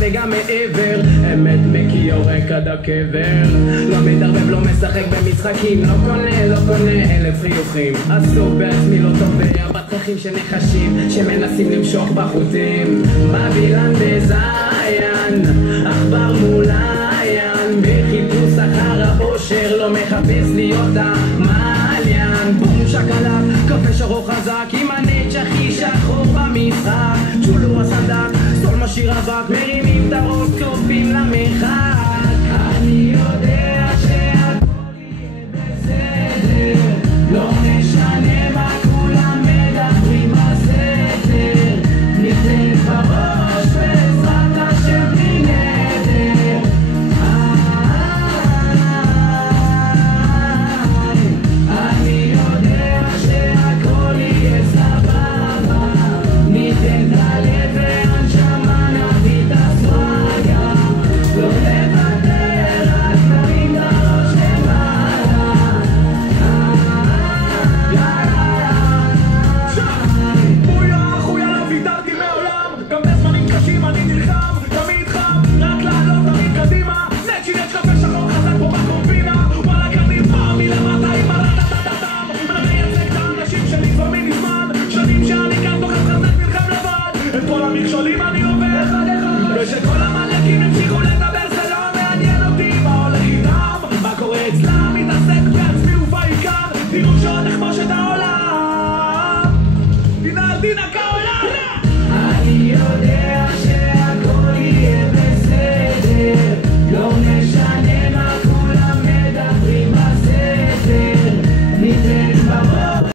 וגם מעבר, אמת מקי יורק עד הקבר. לא מתערבב, לא משחק במשחקים, לא קונה אלף חיוכים. עסוק בעצמי, לא תובע בצרכים שנחשים, שמנסים למשוך בחוטים. בבילן בזיין, עכבר מול עין, בחיפוש אחר האושר, לא מחפש להיות המעליין. בום שקלק, קפה שחור חזק, עם הנץ' הכי שחור במשחק. צ'ולו הסנדק, סול משאיר אבק, מרימים את הראש, צופים למרחק. אני יודע שהכל יהיה בסדר, לא משנה מה כולם מדברים בסתר. ניתן בראש בעזרת השם בלי נדר. אני יודע שהכל יהיה סבבה, ניתן את הלב והנשמה, נביא את הסוואגה. לא לוותר, רק נרים את הראש למעלה. חויה לא ויתרתי מעולם, גם בזמנים קשים אני נלחם, תמיד חם, רק לעלות תמיד קדימה. נצ'י נצ' קפה שחור חזק פה בקומבינה, וואלה קדימה מלמטה עם הרטטטטם. מייצג את האנשים שלי כבר מזמן, שנים שאני כאן דוחף חזק נלחם לבד, את כל המכשולים אני